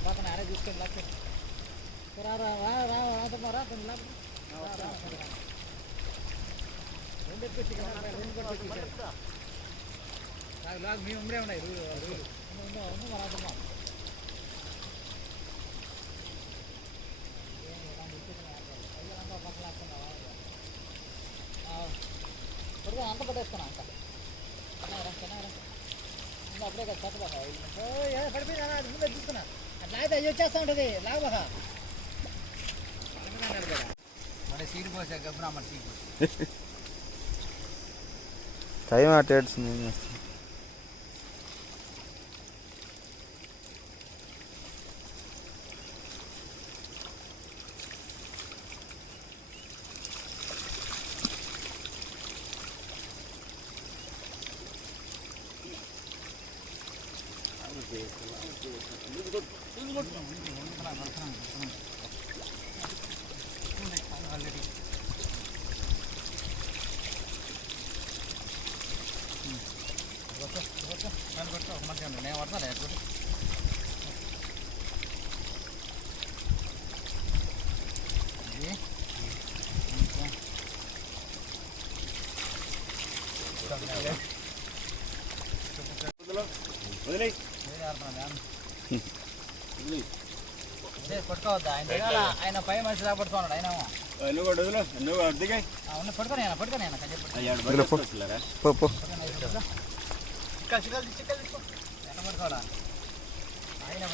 పక్కన ఆడే తీసుకొని లేకపోతే రా రెండు ఎత్తుకొచ్చి లాగ్ మీ ఉమ్మడే ఉన్నాయి రాదమ్మా అంత పట్టేస్తున్నా అంత చెన్నారా అప్పుడే కదా చక్కబాక పడిపోయినా ముందే చూస్తున్నా అట్లా అయితే అయ్యి వచ్చేస్తా ఉంటుంది లాగబాక మరి సీటు పోసా గబ్బున మరి సీటు టైం అటేట్స్ నేను పడతా లేకపోతే పట్టుకోవద్దా ఆయన పై మనిషి రాబడుతున్నాడు ఆయన పట్టుకొని పట్టుకోవాలా ఆయన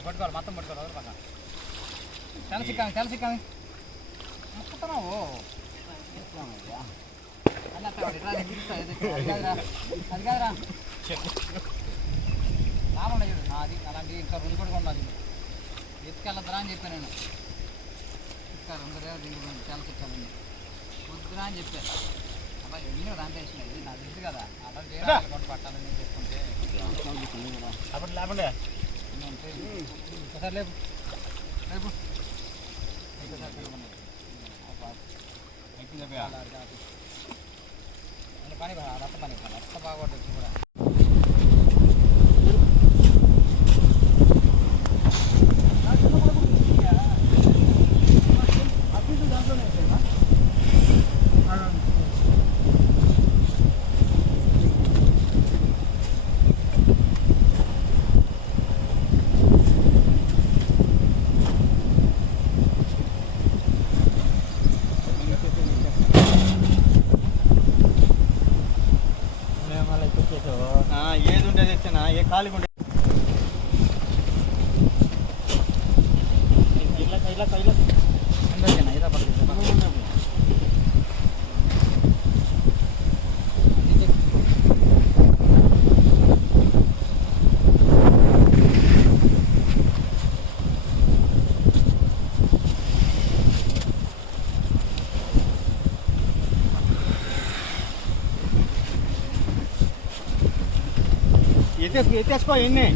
పట్టుకోవాలి మొత్తం పట్టుకోవాలి పక్క తెలసిక్కామి మొక్కుతున్నావు అది కాదురా లాభం చూడు నాది అలాంటి ఇంకా రెండు కూడా ఉన్నది ఎత్తుకెళ్ళద్దురా అని చెప్పాను నేను ఎత్తుకారు ఉందరే తెలసిక్కాలండి వద్దురా అని చెప్పాను అలా ఎన్నో దాంట్లో వేసినాయి ఇది నాకు తెలుసు కదా అలా చేయాలి కొంత పట్టాలని నేను చెప్పుకుంటే అప్పుడు లేకుండా ఒకసారి లేపు లేపు పని రక్త పని రక్త బాగొట్టచ్చు కూడా ఏది ఉండేది తెచ్చానా ఏ ఖాళీ ఉండే ఇలా ఎత్తేసుకో ఎన్నే